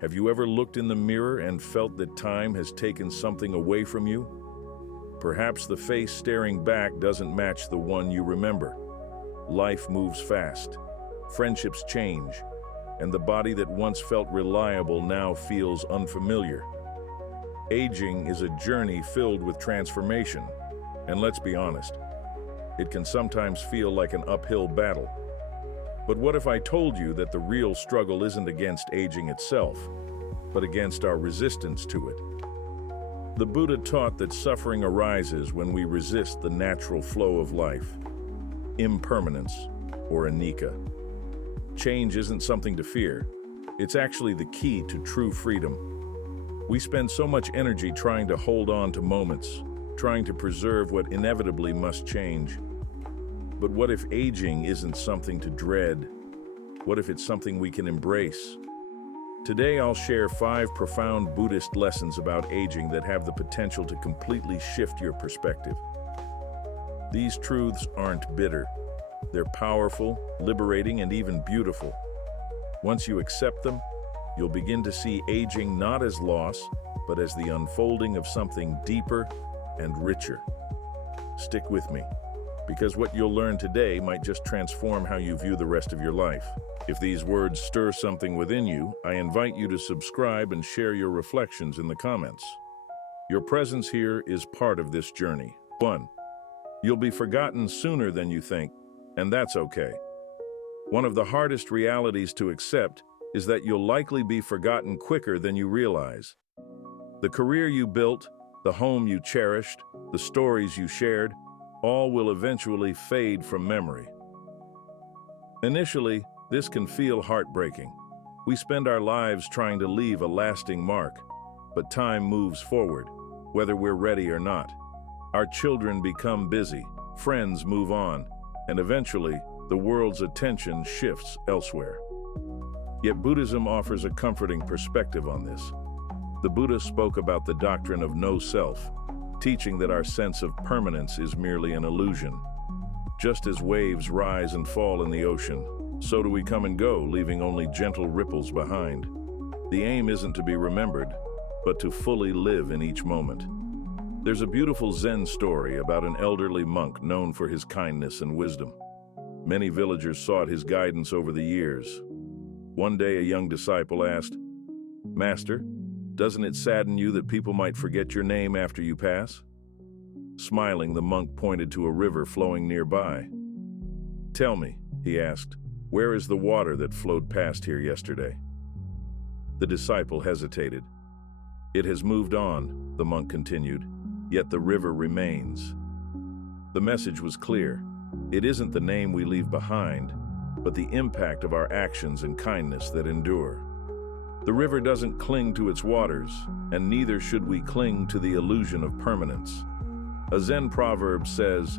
Have you ever looked in the mirror and felt that time has taken something away from you? Perhaps the face staring back doesn't match the one you remember. Life moves fast. Friendships change. And the body that once felt reliable now feels unfamiliar. Aging is a journey filled with transformation. And let's be honest, it can sometimes feel like an uphill battle. But what if I told you that the real struggle isn't against aging itself, but against our resistance to it? The Buddha taught that suffering arises when we resist the natural flow of life, impermanence, or anicca. Change isn't something to fear. It's actually the key to true freedom. We spend so much energy trying to hold on to moments, trying to preserve what inevitably must change. But what if aging isn't something to dread? What if it's something we can embrace? Today I'll share 5 profound Buddhist lessons about aging that have the potential to completely shift your perspective. These truths aren't bitter. They're powerful, liberating, and even beautiful. Once you accept them, you'll begin to see aging not as loss, but as the unfolding of something deeper and richer. Stick with me, because what you'll learn today might just transform how you view the rest of your life. If these words stir something within you, I invite you to subscribe and share your reflections in the comments. Your presence here is part of this journey. 1. You'll be forgotten sooner than you think, and that's okay. One of the hardest realities to accept is that you'll likely be forgotten quicker than you realize. The career you built, the home you cherished, the stories you shared, all will eventually fade from memory. Initially, this can feel heartbreaking. We spend our lives trying to leave a lasting mark, but time moves forward, whether we're ready or not. Our children become busy, friends move on, and eventually, the world's attention shifts elsewhere. Yet Buddhism offers a comforting perspective on this. The Buddha spoke about the doctrine of no self, teaching that our sense of permanence is merely an illusion. Just as waves rise and fall in the ocean, so do we come and go, leaving only gentle ripples behind. The aim isn't to be remembered, but to fully live in each moment. There's a beautiful Zen story about an elderly monk known for his kindness and wisdom. Many villagers sought his guidance over the years. One day, a young disciple asked, "Master, doesn't it sadden you that people might forget your name after you pass?" Smiling, the monk pointed to a river flowing nearby. "Tell me," he asked, "where is the water that flowed past here yesterday?" The disciple hesitated. "It has moved on," the monk continued, "yet the river remains." The message was clear. It isn't the name we leave behind, but the impact of our actions and kindness that endure. The river doesn't cling to its waters, and neither should we cling to the illusion of permanence. A Zen proverb says,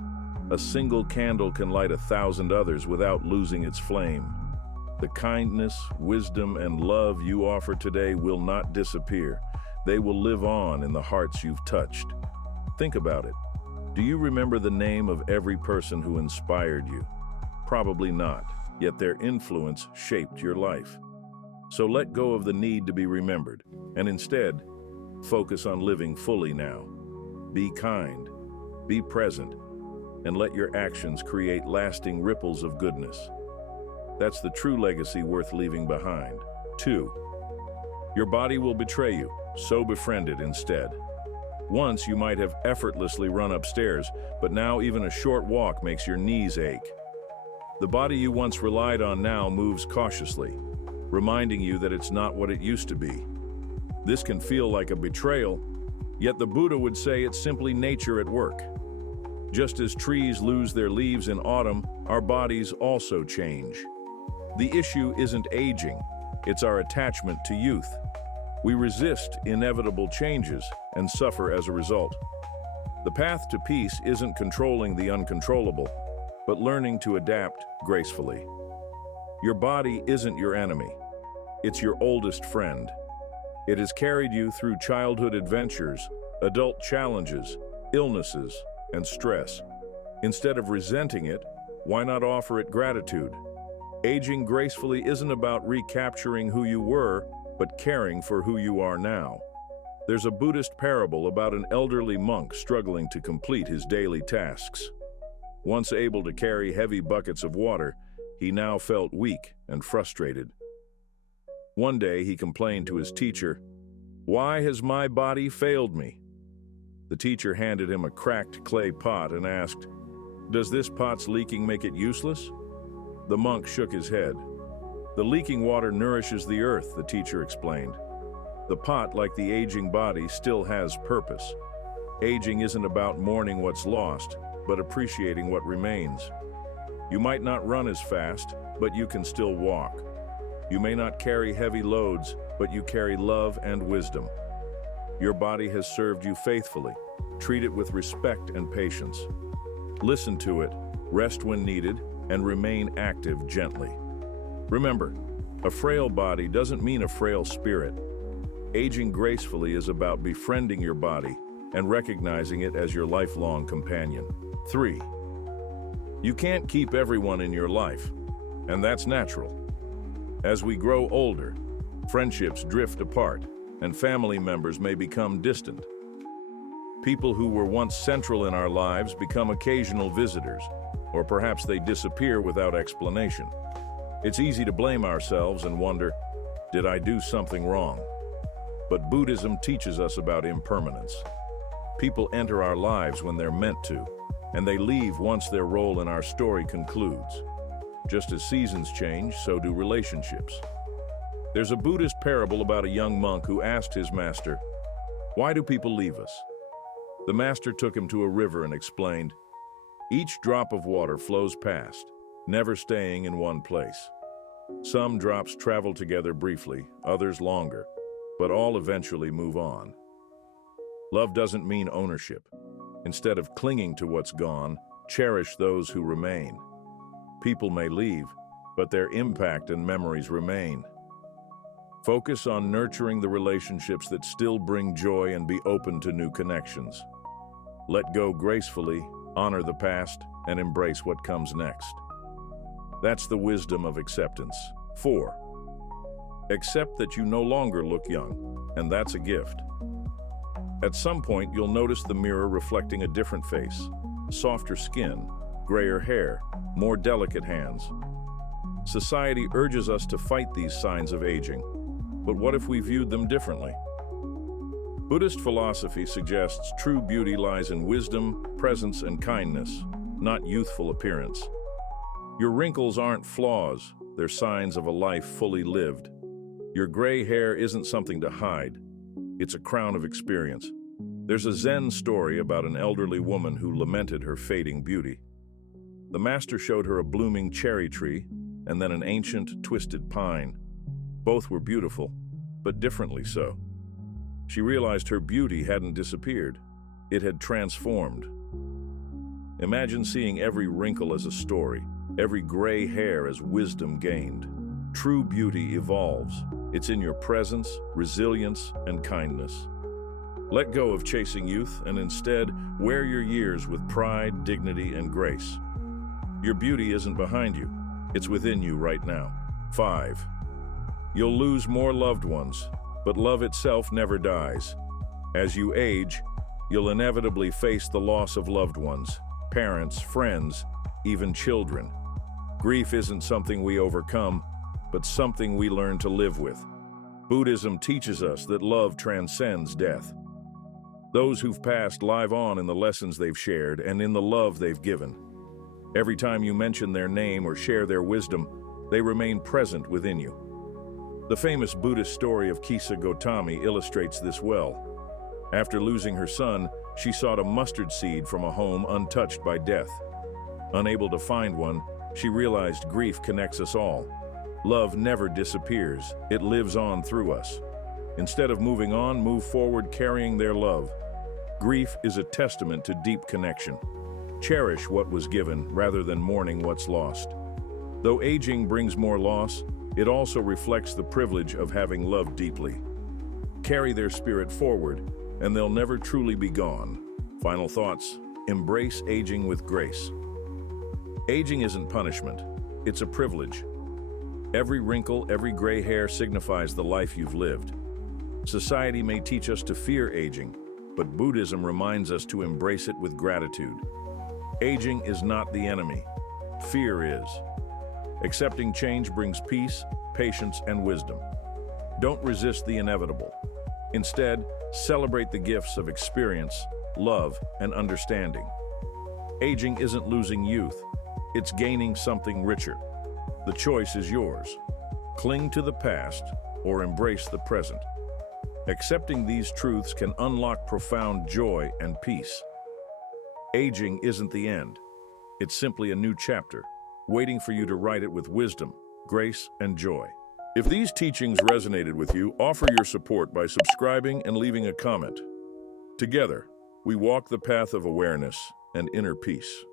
"A single candle can light 1,000 others without losing its flame." The kindness, wisdom, and love you offer today will not disappear. They will live on in the hearts you've touched. Think about it. Do you remember the name of every person who inspired you? Probably not, yet their influence shaped your life. So let go of the need to be remembered, and instead, focus on living fully now. Be kind, be present, and let your actions create lasting ripples of goodness. That's the true legacy worth leaving behind. 2. Your body will betray you, so befriend it instead. Once you might have effortlessly run upstairs, but now even a short walk makes your knees ache. The body you once relied on now moves cautiously, reminding you that it's not what it used to be. This can feel like a betrayal, yet the Buddha would say it's simply nature at work. Just as trees lose their leaves in autumn, our bodies also change. The issue isn't aging, it's our attachment to youth. We resist inevitable changes and suffer as a result. The path to peace isn't controlling the uncontrollable, but learning to adapt gracefully. Your body isn't your enemy. It's your oldest friend. It has carried you through childhood adventures, adult challenges, illnesses, and stress. Instead of resenting it, why not offer it gratitude? Aging gracefully isn't about recapturing who you were, but caring for who you are now. There's a Buddhist parable about an elderly monk struggling to complete his daily tasks. Once able to carry heavy buckets of water, he now felt weak and frustrated. One day he complained to his teacher, "Why has my body failed me?" The teacher handed him a cracked clay pot and asked, "Does this pot's leaking make it useless?" The monk shook his head. "The leaking water nourishes the earth," the teacher explained. "The pot, like the aging body, still has purpose. Aging isn't about mourning what's lost, but appreciating what remains. You might not run as fast, but you can still walk. You may not carry heavy loads, but you carry love and wisdom. Your body has served you faithfully. Treat it with respect and patience. Listen to it, rest when needed, and remain active gently. Remember, a frail body doesn't mean a frail spirit. Aging gracefully is about befriending your body and recognizing it as your lifelong companion. 3. You can't keep everyone in your life, and that's natural. As we grow older, friendships drift apart, and family members may become distant. People who were once central in our lives become occasional visitors, or perhaps they disappear without explanation. It's easy to blame ourselves and wonder, did I do something wrong? But Buddhism teaches us about impermanence. People enter our lives when they're meant to, and they leave once their role in our story concludes. Just as seasons change, so do relationships. There's a Buddhist parable about a young monk who asked his master, "Why do people leave us?" The master took him to a river and explained, "Each drop of water flows past, never staying in one place. Some drops travel together briefly, others longer, but all eventually move on. Love doesn't mean ownership. Instead of clinging to what's gone, cherish those who remain. People may leave, but their impact and memories remain. Focus on nurturing the relationships that still bring joy and be open to new connections. Let go gracefully, honor the past, and embrace what comes next." That's the wisdom of acceptance. 4. Accept that you no longer look young, and that's a gift. At some point, you'll notice the mirror reflecting a different face, softer skin, grayer hair, more delicate hands. Society urges us to fight these signs of aging, but what if we viewed them differently? Buddhist philosophy suggests true beauty lies in wisdom, presence, and kindness, not youthful appearance. Your wrinkles aren't flaws, they're signs of a life fully lived. Your gray hair isn't something to hide, it's a crown of experience. There's a Zen story about an elderly woman who lamented her fading beauty. The master showed her a blooming cherry tree and then an ancient, twisted pine. Both were beautiful, but differently so. She realized her beauty hadn't disappeared. It had transformed. Imagine seeing every wrinkle as a story, every gray hair as wisdom gained. True beauty evolves. It's in your presence, resilience, and kindness. Let go of chasing youth and instead wear your years with pride, dignity, and grace. Your beauty isn't behind you. It's within you right now. 5. You'll lose more loved ones, but love itself never dies. As you age, you'll inevitably face the loss of loved ones, parents, friends, even children. Grief isn't something we overcome, but something we learn to live with. Buddhism teaches us that love transcends death. Those who've passed live on in the lessons they've shared and in the love they've given. Every time you mention their name or share their wisdom, they remain present within you. The famous Buddhist story of Kisa Gotami illustrates this well. After losing her son, she sought a mustard seed from a home untouched by death. Unable to find one, she realized grief connects us all. Love never disappears, it lives on through us. Instead of moving on, move forward carrying their love. Grief is a testament to deep connection. Cherish what was given rather than mourning what's lost. Though aging brings more loss, it also reflects the privilege of having loved deeply. Carry their spirit forward, and they'll never truly be gone. Final thoughts: embrace aging with grace. Aging isn't punishment, it's a privilege. Every wrinkle, every gray hair signifies the life you've lived. Society may teach us to fear aging, but Buddhism reminds us to embrace it with gratitude. Aging is not the enemy. Fear is. Accepting change brings peace, patience, and wisdom. Don't resist the inevitable. Instead, celebrate the gifts of experience, love, and understanding. Aging isn't losing youth, it's gaining something richer. The choice is yours. Cling to the past or embrace the present. Accepting these truths can unlock profound joy and peace. Aging isn't the end. It's simply a new chapter, waiting for you to write it with wisdom, grace, and joy. If these teachings resonated with you, offer your support by subscribing and leaving a comment. Together, we walk the path of awareness and inner peace.